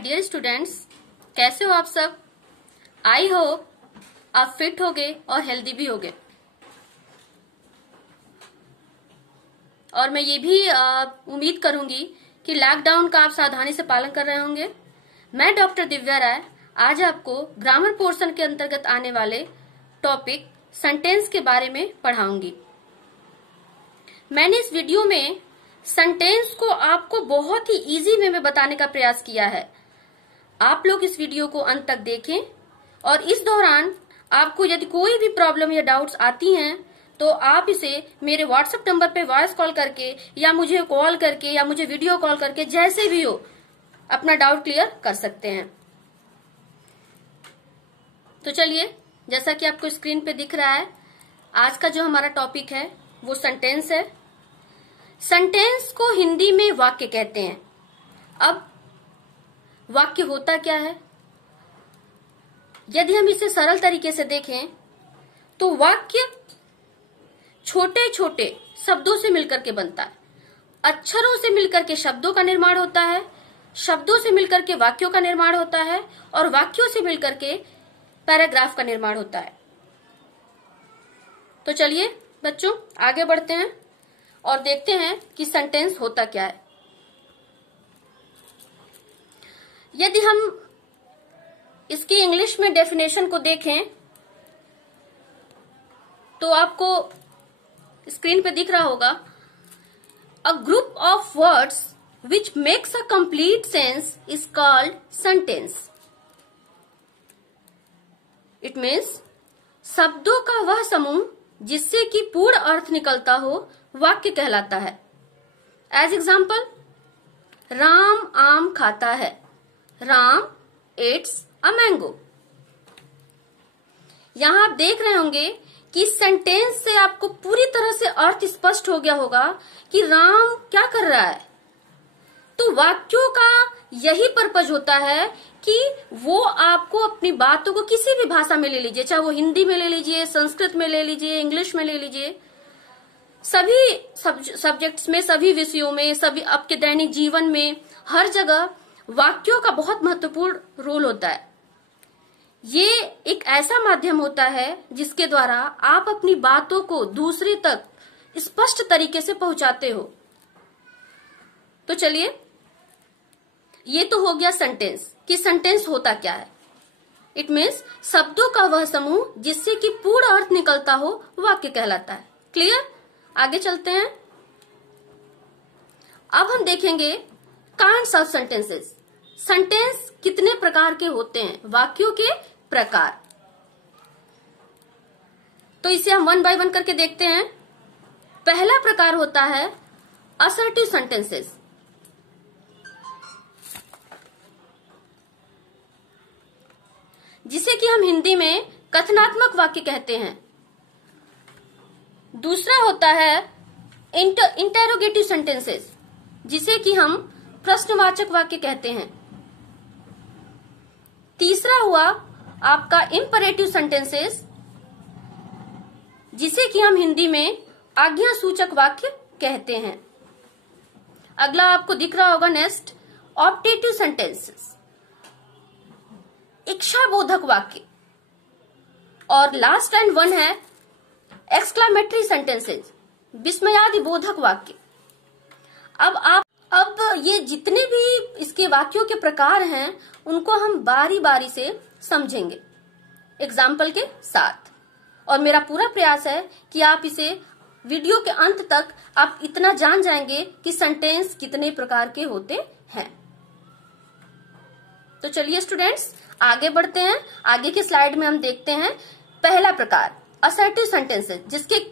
Dear students, कैसे हो आप सब। आई होप आप फिट होगे और हेल्दी भी होगे। और मैं ये भी उम्मीद करूंगी कि लॉकडाउन का आप सावधानी से पालन कर रहे होंगे। मैं डॉक्टर दिव्या राय आज आपको ग्रामर पोर्शन के अंतर्गत आने वाले टॉपिक सेंटेंस के बारे में पढ़ाऊंगी। मैंने इस वीडियो में सेंटेंस को आपको बहुत ही इजी वे में बताने का प्रयास किया है। आप लोग इस वीडियो को अंत तक देखें और इस दौरान आपको यदि कोई भी प्रॉब्लम या डाउट्स आती हैं तो आप इसे मेरे व्हाट्सएप नंबर पे वॉइस कॉल करके या मुझे कॉल करके या मुझे वीडियो कॉल करके जैसे भी हो अपना डाउट क्लियर कर सकते हैं। तो चलिए, जैसा कि आपको स्क्रीन पे दिख रहा है, आज का जो हमारा टॉपिक है वो सेंटेंस है। सेंटेंस को हिंदी में वाक्य कहते हैं। अब वाक्य होता क्या है? यदि हम इसे सरल तरीके से देखें तो वाक्य छोटे छोटे शब्दों से मिलकर के बनता है। अक्षरों से मिलकर के शब्दों का निर्माण होता है, शब्दों से मिलकर के वाक्यों का निर्माण होता है और वाक्यों से मिलकर के पैराग्राफ का निर्माण होता है। तो चलिए बच्चों, आगे बढ़ते हैं और देखते हैं कि सेंटेंस होता क्या है। यदि हम इसकी इंग्लिश में डेफिनेशन को देखें तो आपको स्क्रीन पे दिख रहा होगा, a group of words which makes a complete sense is called sentence. It means शब्दों का वह समूह जिससे कि पूर्ण अर्थ निकलता हो वाक्य कहलाता है। एज एग्जाम्पल, राम आम खाता है, राम एट्स अ मैंगो। यहां आप देख रहे होंगे कि सेंटेंस से आपको पूरी तरह से अर्थ स्पष्ट हो गया होगा कि राम क्या कर रहा है। तो वाक्यों का यही पर्पज होता है कि वो आपको अपनी बातों को किसी भी भाषा में ले लीजिए, चाहे वो हिंदी में ले लीजिए, संस्कृत में ले लीजिए, इंग्लिश में ले लीजिए, सभी सब्जेक्ट्स में, सभी विषयों में, सभी आपके दैनिक जीवन में, हर जगह वाक्यों का बहुत महत्वपूर्ण रोल होता है। ये एक ऐसा माध्यम होता है जिसके द्वारा आप अपनी बातों को दूसरे तक स्पष्ट तरीके से पहुंचाते हो। तो चलिए, ये तो हो गया सेंटेंस कि सेंटेंस होता क्या है। इट मीन्स शब्दों का वह समूह जिससे कि पूर्ण अर्थ निकलता हो वाक्य कहलाता है। क्लियर? आगे चलते हैं। अब हम देखेंगे काइंड्स ऑफ सेंटेंसेस। सेंटेंस कितने प्रकार के होते हैं, वाक्यों के प्रकार। तो इसे हम वन बाय वन करके देखते हैं। पहला प्रकार होता है असर्टिव सेंटेंसेस, जिसे कि हम हिंदी में कथनात्मक वाक्य कहते हैं। दूसरा होता है इंटेरोगेटिव सेंटेंसेस, जिसे कि हम प्रश्नवाचक वाक्य कहते हैं। तीसरा हुआ आपका इंपरेटिव सेंटेंसेस, जिसे कि हम हिंदी में आज्ञा सूचक वाक्य कहते हैं। अगला आपको दिख रहा होगा नेक्स्ट ऑप्टेटिव सेंटेंसेस, इच्छा बोधक वाक्य। और लास्ट एंड वन है एक्सक्लामेटरी सेंटेंसेस, विस्मयादि बोधक वाक्य। अब ये जितने भी इसके वाक्यों के प्रकार हैं उनको हम बारी बारी से समझेंगे एग्जाम्पल के साथ। और मेरा पूरा प्रयास है कि आप इसे वीडियो के अंत तक आप इतना जान जाएंगे कि सेंटेंस कितने प्रकार के होते हैं। तो चलिए स्टूडेंट्स, आगे बढ़ते हैं। आगे की स्लाइड में हम देखते हैं पहला प्रकार असर्टिव सेंटेंसेस,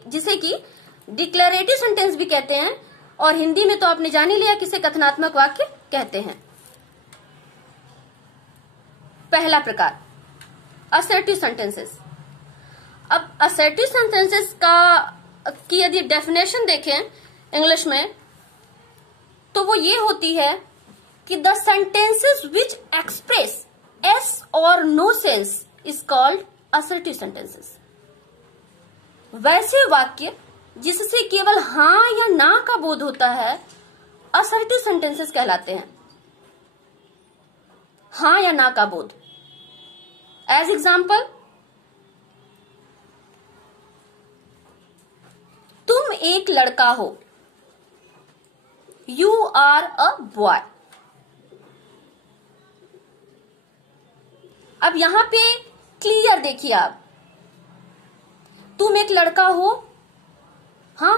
जिसे कि डिक्लेरेटिव सेंटेंस भी कहते हैं और हिंदी में तो आपने जान ही लिया किसे कथनात्मक वाक्य कहते हैं। पहला प्रकार असर्टिव सेंटेंसेस। अब असर्टिव सेंटेंसेस की यदि डेफिनेशन देखें इंग्लिश में तो वो ये होती है कि the sentences which express yes और no sense is called assertive sentences. वैसे वाक्य जिससे केवल हाँ या ना का बोध होता है असर्टिव सेंटेंसेस कहलाते हैं। हाँ या ना का बोध। एज एग्जाम्पल, तुम एक लड़का हो, यू आर अ बॉय। अब यहां पे क्लियर देखिए आप, तुम एक लड़का हो, हाँ,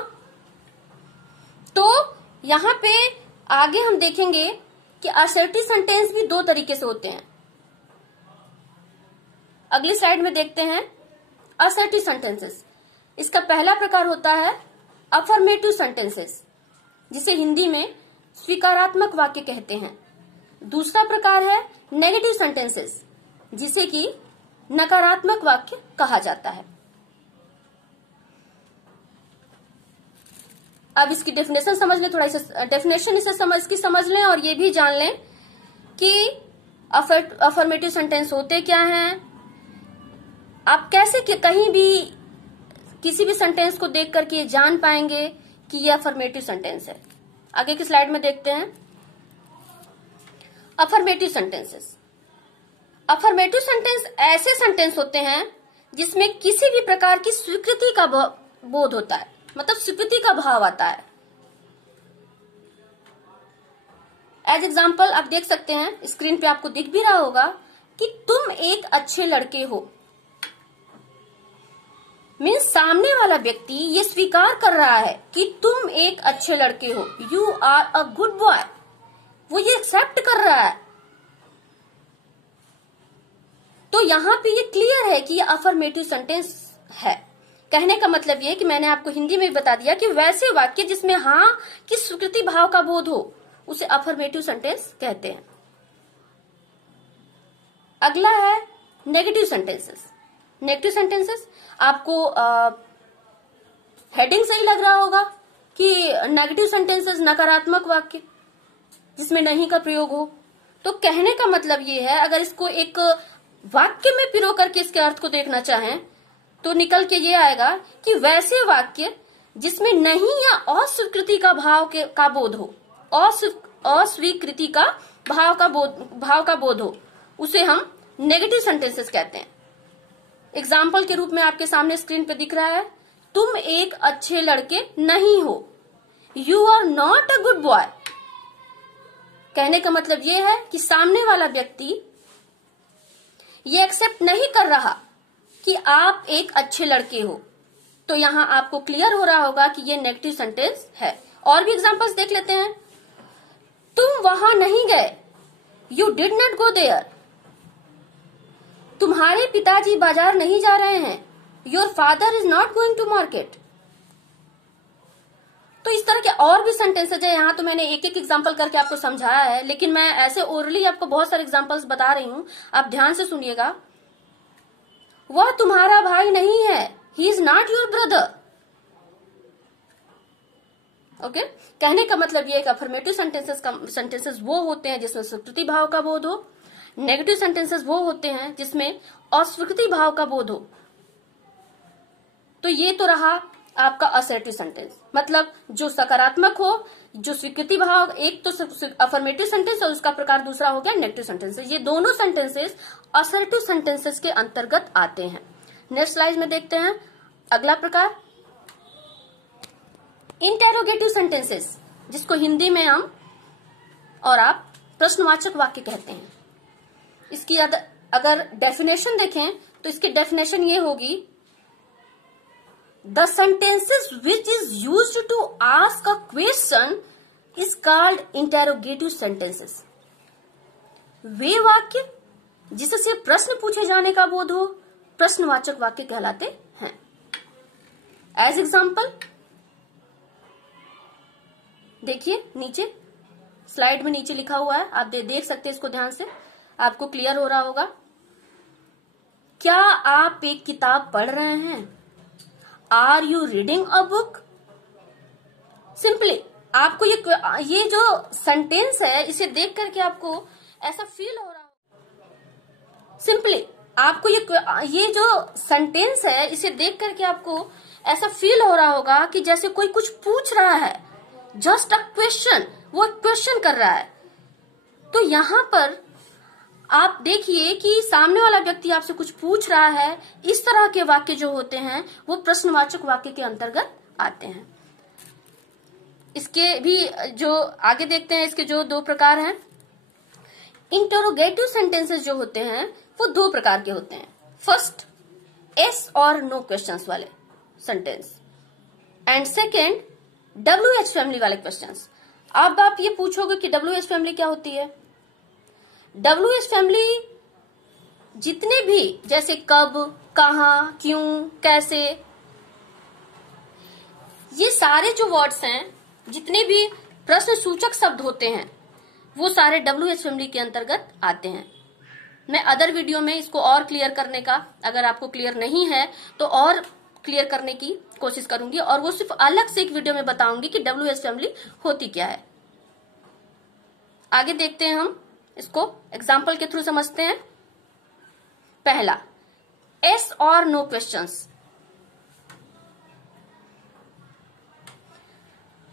तो यहां पे आगे हम देखेंगे कि असर्टिव सेंटेंस भी दो तरीके से होते हैं। अगली स्लाइड में देखते हैं असर्टिव सेंटेंसेस। इसका पहला प्रकार होता है अफर्मेटिव सेंटेंसेस, जिसे हिंदी में स्वीकारात्मक वाक्य कहते हैं। दूसरा प्रकार है नेगेटिव सेंटेंसेस, जिसे कि नकारात्मक वाक्य कहा जाता है। अब इसकी डेफिनेशन समझ लें, थोड़ा इसे डेफिनेशन इसकी समझ लें, और ये भी जान लें कि अफर्मेटिव सेंटेंस होते क्या हैं। आप कैसे कि कहीं भी किसी भी सेंटेंस को देख करके जान पाएंगे कि ये अफर्मेटिव सेंटेंस है। आगे की स्लाइड में देखते हैं अफर्मेटिव सेंटेंसेस। अफर्मेटिव सेंटेंस ऐसे सेंटेंस होते हैं जिसमें किसी भी प्रकार की स्वीकृति का बोध होता है, मतलब स्वीकृति का भाव आता है। एज एग्जाम्पल आप देख सकते हैं, स्क्रीन पे आपको दिख भी रहा होगा कि तुम एक अच्छे लड़के हो। मीन्स सामने वाला व्यक्ति ये स्वीकार कर रहा है कि तुम एक अच्छे लड़के हो, you are a good boy. वो ये एक्सेप्ट कर रहा है। तो यहां पे ये क्लियर है कि ये अफर्मेटिव सेंटेंस है। कहने का मतलब ये कि मैंने आपको हिंदी में भी बता दिया कि वैसे वाक्य जिसमें हाँ की स्वीकृति भाव का बोध हो, उसे अफर्मेटिव सेंटेंस कहते हैं। अगला है नेगेटिव सेंटेंसेस। नेगेटिव सेंटेंसेस आपको हेडिंग से ही लग रहा होगा कि नेगेटिव सेंटेंसेस नकारात्मक वाक्य जिसमें नहीं का प्रयोग हो। तो कहने का मतलब ये है, अगर इसको एक वाक्य में पिरो करके इसके अर्थ को देखना चाहें तो निकल के ये आएगा कि वैसे वाक्य जिसमें नहीं या अस्वीकृति का का बोध हो, अस्वीकृति का भाव का बोध हो, उसे हम नेगेटिव सेंटेंसेस कहते हैं। एग्जाम्पल के रूप में आपके सामने स्क्रीन पे दिख रहा है, तुम एक अच्छे लड़के नहीं हो, you are not a good boy. कहने का मतलब ये है कि सामने वाला व्यक्ति ये एक्सेप्ट नहीं कर रहा कि आप एक अच्छे लड़के हो। तो यहां आपको क्लियर हो रहा होगा कि ये नेगेटिव सेंटेंस है। और भी एग्जांपल्स देख लेते हैं। तुम वहां नहीं गए, you did not go there. तुम्हारे पिताजी बाजार नहीं जा रहे हैं, your father is not going to market. तो इस तरह के और भी सेंटेंसेज है। यहाँ तो मैंने एक एक एग्जांपल करके आपको समझाया है, लेकिन मैं ऐसे ओरली आपको बहुत सारे एग्जांपल्स बता रही हूं, आप ध्यान से सुनिएगा। वह तुम्हारा भाई नहीं है, he is not your brother. Okay, कहने का मतलब ये है कि अफर्मेटिव सेंटेंसेस वो होते हैं जिसमें स्वीकृति भाव का बोध हो। नेगेटिव सेंटेंसेस वो होते हैं जिसमें अस्वीकृति भाव का बोध हो। तो ये तो रहा आपका असर्टिव सेंटेंस, मतलब जो सकारात्मक हो, जो स्वीकृति भाव, एक तो अफर्मेटिव सेंटेंस और उसका प्रकार दूसरा हो गया नेगेटिव सेंटेंसेस। ये दोनों सेंटेंसेस असर्टिव सेंटेंसेस के अंतर्गत आते हैं। नेक्स्ट स्लाइड में देखते हैं अगला प्रकार इंटेरोगेटिव सेंटेंसेस, जिसको हिंदी में हम और आप प्रश्नवाचक वाक्य कहते हैं। इसकी अगर डेफिनेशन देखें तो इसकी डेफिनेशन ये होगी, the sentences which is used to ask a question is called interrogative sentences. वे वाक्य जिससे प्रश्न पूछे जाने का बोध हो, प्रश्नवाचक वाक्य कहलाते हैं। एज एग्जाम्पल देखिए, नीचे स्लाइड में नीचे लिखा हुआ है, आप देख सकते हैं इसको ध्यान से, आपको क्लियर हो रहा होगा। क्या आप एक किताब पढ़ रहे हैं? Are you reading a book? Simply आपको ये जो सेंटेंस है, इसे देख करके आपको ऐसा फील हो रहा हो। सिंपली आपको ये जो सेंटेंस है, इसे देख करके आपको ऐसा फील हो रहा होगा कि जैसे कोई कुछ पूछ रहा है, जस्ट अ क्वेश्चन, वो क्वेश्चन कर रहा है। तो यहां पर आप देखिए कि सामने वाला व्यक्ति आपसे कुछ पूछ रहा है, इस तरह के वाक्य जो होते हैं वो प्रश्नवाचक वाक्य के अंतर्गत आते हैं। इसके भी जो आगे देखते हैं, इसके जो 2 प्रकार हैं। इंटरोगेटिव सेंटेंसेस जो होते हैं वो 2 प्रकार के होते हैं। फर्स्ट, यस और नो क्वेश्चंस वाले sentence, and second, WH family वाले क्वेश्चंस। अब आप ये पूछोगे कि WH फैमिली क्या होती है? WH फैमिली जितने भी, जैसे कब, कहां, क्यों, कैसे, ये सारे जो वर्ड्स हैं, जितने भी प्रश्न सूचक शब्द होते हैं, वो सारे WH फैमिली के अंतर्गत आते हैं। मैं अदर वीडियो में इसको और क्लियर करने का, अगर आपको क्लियर नहीं है तो और क्लियर करने की कोशिश करूंगी, और वो सिर्फ अलग से एक वीडियो में बताऊंगी कि WH फैमिली होती क्या है। आगे देखते हैं, हम इसको एग्जाम्पल के थ्रू समझते हैं। पहला, यस और नो क्वेश्चंस।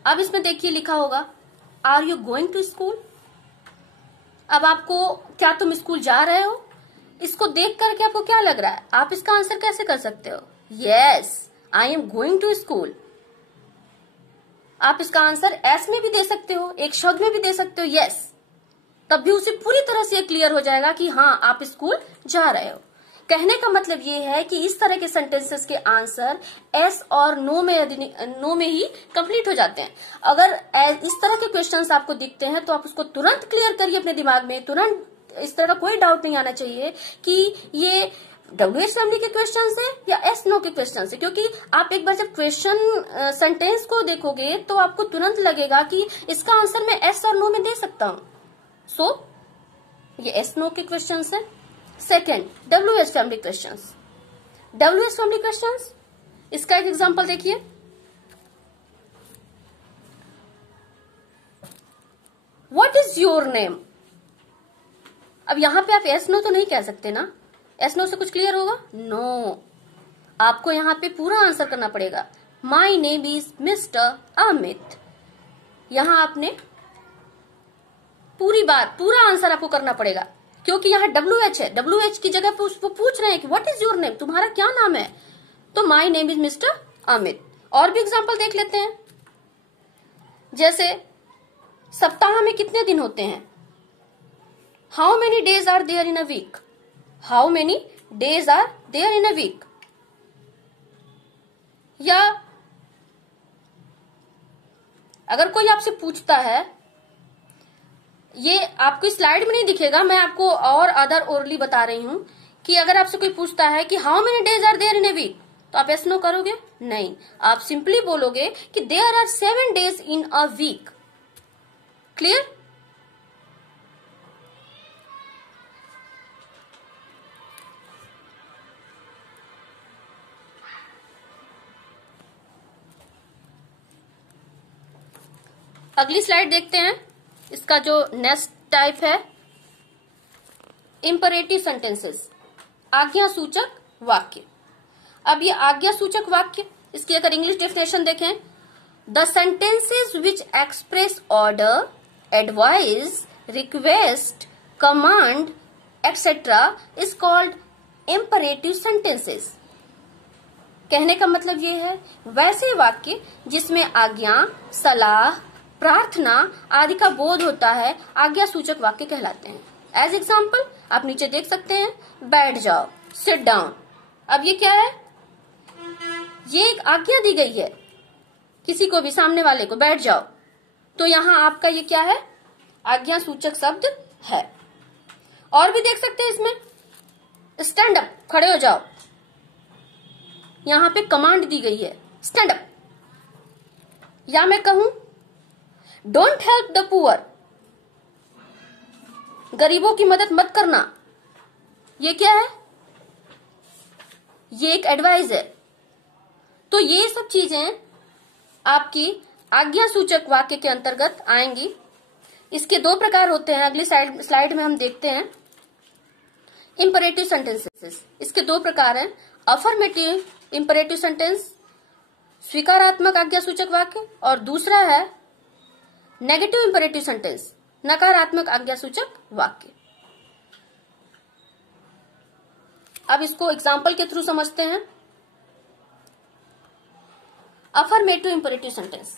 अब इसमें देखिए लिखा होगा, are you going to school. अब आपको, क्या तुम स्कूल जा रहे हो? इसको देख करके आपको क्या लग रहा है? आप इसका आंसर कैसे कर सकते हो? Yes, I am going to school. आप इसका आंसर एस में भी दे सकते हो, एक शब्द में भी दे सकते हो, यस। तब भी उसे पूरी तरह से क्लियर हो जाएगा कि हाँ, आप स्कूल जा रहे हो। कहने का मतलब ये है कि इस तरह के सेंटेंसेस के आंसर एस और नो में ही कंप्लीट हो जाते हैं। अगर इस तरह के क्वेश्चंस आपको दिखते हैं तो आप उसको तुरंत क्लियर करिए अपने दिमाग में, तुरंत इस तरह का कोई डाउट नहीं आना चाहिए कि ये WH फैमिली के क्वेश्चन है या एस नो के क्वेश्चन है, क्योंकि आप एक बार जब क्वेश्चन सेंटेंस को देखोगे तो आपको तुरंत लगेगा कि इसका आंसर मैं एस और नो में दे सकता हूं। सो ये एस नो के क्वेश्चन है। Second, WH family questions. WH family questions, इसका एक एग्जांपल देखिए। What is your name. अब यहां पे आप एस नो तो नहीं कह सकते ना, एस नो से कुछ क्लियर होगा? नो, आपको यहां पे पूरा आंसर करना पड़ेगा। My name is mister Amit. यहां आपने पूरा आंसर आपको करना पड़ेगा, क्योंकि यहाँ WH है। WH की जगह पे वो पूछ रहे हैं कि व्हाट इज योर नेम, तुम्हारा क्या नाम है? तो my name is mister Amit. और भी एग्जांपल देख लेते हैं, जैसे सप्ताह में कितने दिन होते हैं? How many days are there in a week. How many days are there in a week. या अगर कोई आपसे पूछता है, ये आपको स्लाइड में नहीं दिखेगा, मैं आपको और अदर ओरली बता रही हूं कि अगर आपसे कोई पूछता है कि how many days are there in a week, तो आप यस नो करोगे? नहीं, आप सिंपली बोलोगे कि there are 7 days in a week. Clear? अगली स्लाइड देखते हैं। इसका जो नेक्स्ट टाइप है, इंपरेटिव सेंटेंसेस, आज्ञा सूचक वाक्य। अब ये आज्ञा सूचक वाक्य, इसकी अगर इंग्लिश डेफिनेशन देखें, the sentences which express order, advice, request, command etcetera is called imperative sentences. कहने का मतलब ये है, वैसे वाक्य जिसमें आज्ञा, सलाह, प्रार्थना आदि का बोध होता है, आज्ञा सूचक वाक्य कहलाते हैं। एज एग्जाम्पल आप नीचे देख सकते हैं, बैठ जाओ, सिट डाउन। अब ये क्या है? ये एक आज्ञा दी गई है किसी को भी, सामने वाले को, बैठ जाओ। तो यहां आपका ये क्या है? आज्ञा सूचक शब्द है। और भी देख सकते हैं इसमें, स्टैंड अप, खड़े हो जाओ। यहां पे कमांड दी गई है, स्टैंड अप। या मैं कहूं, डोंट हेल्प द पुअर, गरीबों की मदद मत करना। ये क्या है? ये एक एडवाइस है। तो ये सब चीजें आपकी आज्ञा सूचक वाक्य के अंतर्गत आएंगी। इसके 2 प्रकार होते हैं, अगली स्लाइड में हम देखते हैं। इंपरेटिव सेंटेंसेस, इसके 2 प्रकार हैं। अफर्मेटिव इंपरेटिव सेंटेंस, स्वीकारात्मक आज्ञा सूचक वाक्य, और दूसरा है नेगेटिव इंपरेटिव सेंटेंस, नकारात्मक आज्ञा सूचक वाक्य। अब इसको एग्जाम्पल के थ्रू समझते हैं। Affirmative imperative sentence.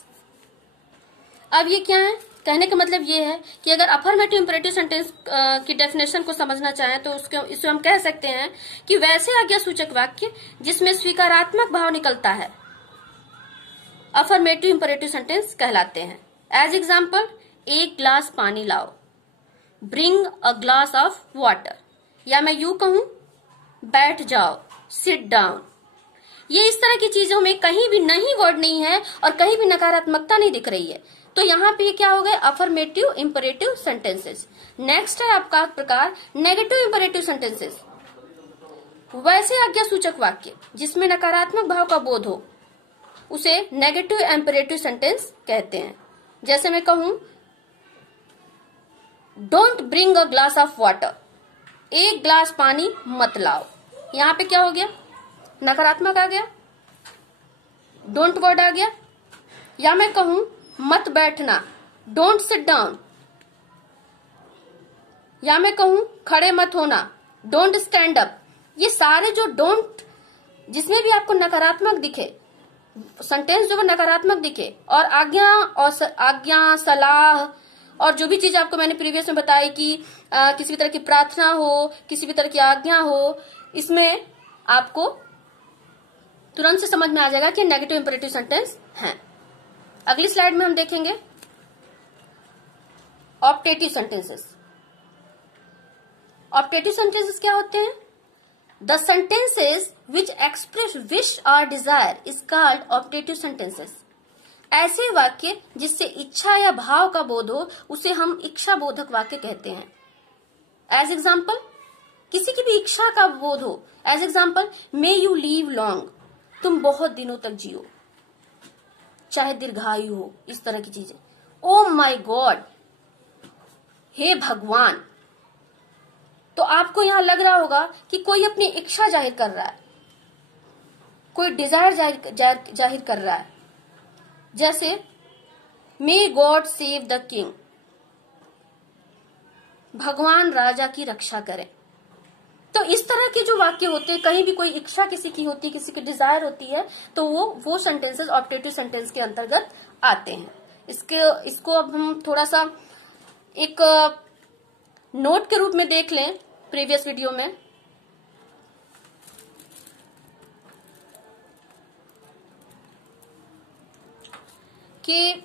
अब ये क्या है, कहने का मतलब ये है कि अगर अफर्मेटिव इंपेरेटिव सेंटेंस की डेफिनेशन को समझना चाहें तो इसको हम कह सकते हैं कि वैसे आज्ञा सूचक वाक्य जिसमें स्वीकारात्मक भाव निकलता है अफर्मेटिव इंपेरेटिव सेंटेंस कहलाते हैं। एज एग्जाम्पल, एक ग्लास पानी लाओ, bring a glass of water, या मैं यूं कहूं बैठ जाओ, सिट डाउन। ये इस तरह की चीजों में कहीं भी नहीं वर्ड नहीं है और कहीं भी नकारात्मकता नहीं दिख रही है, तो यहाँ पे क्या हो गए अफर्मेटिव इंपेरेटिव सेंटेंसेस। नेक्स्ट है आपका प्रकार नेगेटिव इंपेरेटिव सेंटेंसेस। वैसे आज्ञा सूचक वाक्य जिसमें नकारात्मक भाव का बोध हो उसे नेगेटिव इंपेरेटिव सेंटेंस कहते हैं। जैसे मैं कहूं don't bring a glass of water, एक ग्लास पानी मत लाओ। यहाँ पे क्या हो गया, नकारात्मक आ गया, डोंट वर्ड आ गया। या मैं कहूं मत बैठना, डोंट सिट डाउन। या मैं कहूं खड़े मत होना, डोंट स्टैंड अप। ये सारे जो डोंट जिसमें भी आपको नकारात्मक दिखे, सेंटेंस जो नकारात्मक दिखे, और आज्ञा सलाह और जो भी चीज आपको मैंने प्रीवियस में बताई कि किसी भी तरह की प्रार्थना हो, किसी भी तरह की आज्ञा हो, इसमें आपको तुरंत से समझ में आ जाएगा कि नेगेटिव इंपेरेटिव सेंटेंस हैं। अगली स्लाइड में हम देखेंगे ऑप्टेटिव सेंटेंसेस। ऑप्टेटिव सेंटेंसेस क्या होते हैं? The sentences which express wish और desire is called optative sentences. ऐसे वाक्य जिससे इच्छा या भाव का बोध हो उसे हम इच्छा बोधक वाक्य कहते हैं। एज एग्जाम्पल, किसी की भी इच्छा का बोध हो। As example, may you live long, तुम बहुत दिनों तक जियो, चाहे दीर्घायु हो, इस तरह की चीजें। ओ माई गॉड, हे भगवान। तो आपको यहां लग रहा होगा कि कोई अपनी इच्छा जाहिर कर रहा है, कोई डिजायर जाहिर कर रहा है। जैसे may God save the king, भगवान राजा की रक्षा करें। तो इस तरह के जो वाक्य होते हैं, कहीं भी कोई इच्छा किसी की होती है, किसी की डिजायर होती है, तो वो सेंटेंसेस ऑप्टेटिव सेंटेंस के अंतर्गत आते हैं। इसको अब हम थोड़ा सा एक नोट के रूप में देख लें प्रीवियस वीडियो में। कि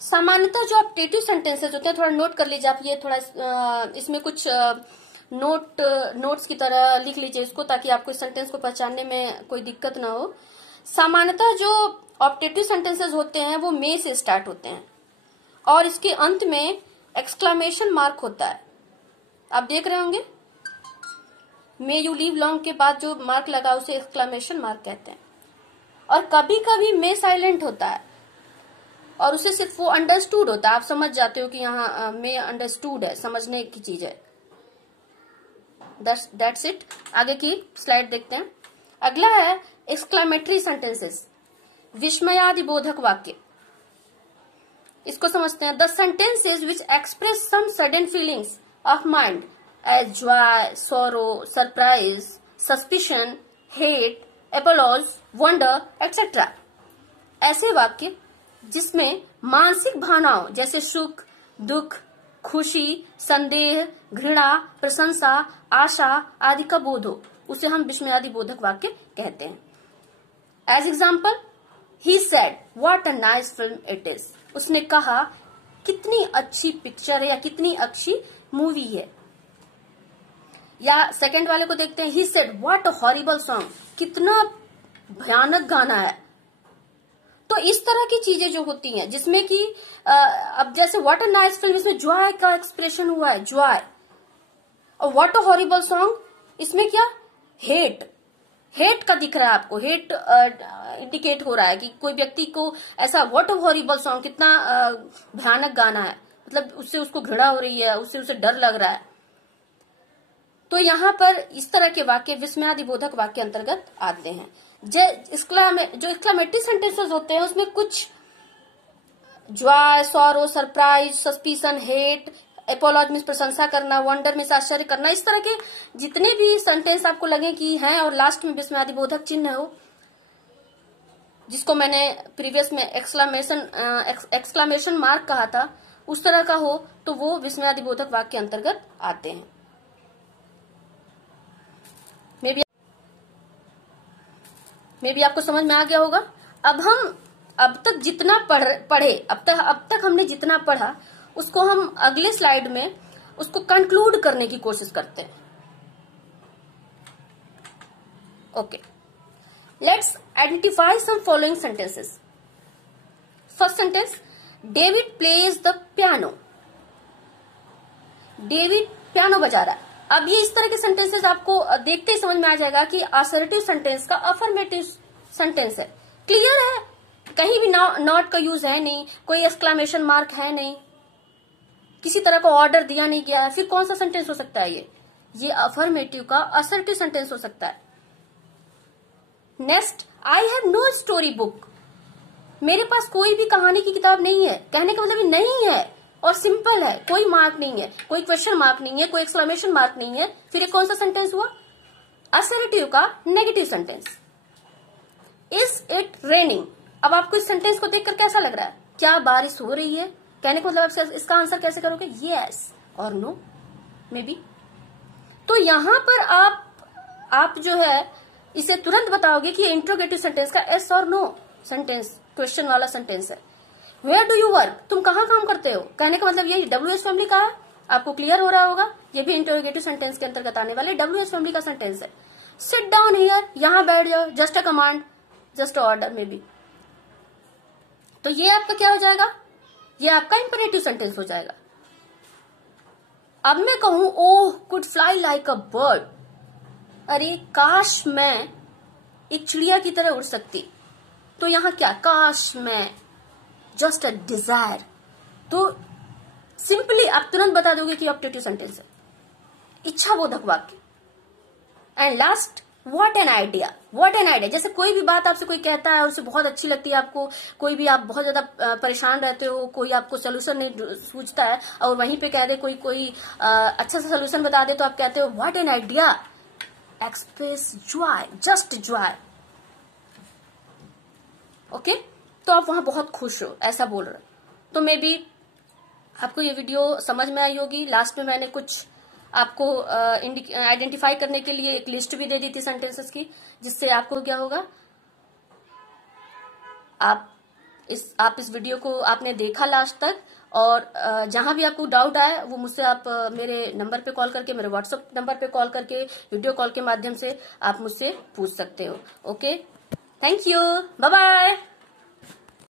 सामान्यतः जो ऑप्टेटिव सेंटेंसेस होते हैं, थोड़ा नोट कर लीजिए आप, ये थोड़ा इसमें कुछ नोट्स की तरह लिख लीजिए इसको, ताकि आपको इस सेंटेंस को पहचानने में कोई दिक्कत ना हो। सामान्यतः जो ऑप्टेटिव सेंटेंसेस होते हैं वो मे से स्टार्ट होते हैं और इसके अंत में एक्सक्लेमेशन मार्क होता है। आप देख रहे होंगे मे यू लीव लॉन्ग के बाद जो मार्क लगा उसे एक्सक्लेमेशन मार्क कहते हैं। और कभी कभी मे साइलेंट होता है और उसे सिर्फ वो अंडरस्टूड होता है, आप समझ जाते हो कि यहाँ मे अंडरस्टूड है, समझने की चीज है। That's it. आगे की स्लाइड देखते हैं। अगला है एक्सक्लेमेटरी सेंटेंसेस, विस्मयादिबोधक वाक्य। इसको समझते हैं। The sentences which express some sudden feelings of mind as joy, sorrow, surprise, suspicion, hate, applause, wonder etcetera. ऐसे वाक्य जिसमें मानसिक भावनाओं जैसे सुख, दुख, खुशी, संदेह, घृणा, प्रशंसा, आशा आदि का बोध हो उसे हम विस्मयादि बोधक वाक्य कहते हैं। As example, he said what a nice film it is. उसने कहा कितनी अच्छी पिक्चर है या कितनी अच्छी मूवी है। या सेकंड वाले को देखते हैं, ही said what a horrible song, कितना भयानक गाना है। तो इस तरह की चीजें जो होती हैं जिसमें कि अब जैसे व्हाट अ नाइस फिल्म, इसमें जॉय का एक्सप्रेशन हुआ है, जॉय। और व्हाट अ हॉरिबल सॉन्ग, इसमें क्या हेट का दिख रहा है आपको, हेट इंडिकेट हो रहा है कि कोई व्यक्ति को ऐसा व्हाट अ हॉरिबल सॉन्ग, कितना भयानक गाना है, मतलब उससे उसको घृणा हो रही है, उससे उसे डर लग रहा है। तो यहाँ पर इस तरह के वाक्य विस्मयादिबोधक वाक्य अंतर्गत आते हैं। जो एक्सक्लेमेटरी सेंटेंसेस होते हैं उसमें कुछ joy, sorrow, surprise, suspicion, hate applause means प्रशंसा करना, वंडर मीन्स आश्चर्य करना। इस तरह के जितने भी सेंटेंस आपको लगे कि हैं और लास्ट में विस्मयादिबोधक चिन्ह हो, जिसको मैंने प्रीवियस में एक्सक्लामेशन मार्क कहा था, उस तरह का हो तो वो विस्मयादिबोधक वाक्य के अंतर्गत आते हैं। मे भी आपको समझ में आ गया होगा। अब हम अब तक जितना पढ़े अब तक हमने जितना पढ़ा उसको हम अगले स्लाइड में उसको कंक्लूड करने की कोशिश करते हैं। Okay, let's identify some following sentences. First sentence, David plays the piano. David piano बजा रहा है। अब ये इस तरह के सेंटेंसेस आपको देखते ही समझ में आ जाएगा कि असर्टिव सेंटेंस का अफर्मेटिव सेंटेंस है। क्लियर है, कहीं भी नॉट का यूज है नहीं, कोई एक्सक्लामेशन मार्क है नहीं, किसी तरह का ऑर्डर दिया नहीं गया है। फिर कौन सा सेंटेंस हो सकता है ये अफर्मेटिव का असर्टिव सेंटेंस हो सकता है। Next, I have no story book. मेरे पास कोई भी कहानी की किताब नहीं है। कहने का मतलब नहीं है और सिंपल है, कोई मार्क नहीं है, कोई क्वेश्चन मार्क नहीं है, कोई एक्सक्लेमेशन मार्क नहीं है। फिर एक कौन सा सेंटेंस हुआ? असर्टिव का negative sentence. Is it raining. अब आपको इस सेंटेंस को देखकर कैसा लग रहा है? क्या बारिश हो रही है? कहने का मतलब इसका आंसर कैसे करोगे? यस और नो, मे बी। तो यहां पर आप जो है इसे तुरंत बताओगे कि इंट्रोगेटिव सेंटेंस का एस और नो सेंटेंस, क्वेश्चन वाला सेंटेंस है। Where do you work? तुम कहाँ काम करते हो? कहने का मतलब यही WH फैमिली का है। आपको क्लियर हो रहा होगा, ये भी इंट्रोगेटिव सेंटेंस के अंतर्गत आने वाले WH फैमिली का सेंटेंस है। सिट डाउन हियर, यहां बैठ जाओ, just a command, just order में भी। तो ये आपका क्या हो जाएगा? ये आपका इंपेरेटिव सेंटेंस हो जाएगा। अब मैं कहूं oh could fly like a bird, अरे काश मैं एक चिड़िया की तरह उड़ सकती। तो यहां क्या? काश मैं, जस्ट अ डिजायर। तो सिंपली आप तुरंत बता दोगे कि ऑप्टेटिव सेंटेंस है, इच्छाबोधक वाक्य। And last, what an idea. What an idea, जैसे कोई भी बात आपसे कोई कहता है और उसे बहुत अच्छी लगती है आपको, कोई भी आप बहुत ज्यादा परेशान रहते हो, कोई आपको सोल्यूशन नहीं सूझता है और वहीं पे कह दे कोई अच्छा सा सोल्यूशन बता दे, तो आप कहते हो what an idea, express Joy, just Joy. Okay, तो आप वहां बहुत खुश हो, ऐसा बोल रहे हो। तो मे बी आपको ये वीडियो समझ में आई होगी। लास्ट में मैंने कुछ आपको आइडेंटिफाई करने के लिए एक लिस्ट भी दे दी थी सेंटेंसेस की, जिससे आपको क्या होगा, आप इस वीडियो को आपने देखा लास्ट तक, और जहां भी आपको डाउट आए वो मुझसे आप मेरे नंबर पे कॉल करके, मेरे व्हाट्सएप नंबर पे कॉल करके, वीडियो कॉल के माध्यम से आप मुझसे पूछ सकते हो। Okay, thank you, bye bye.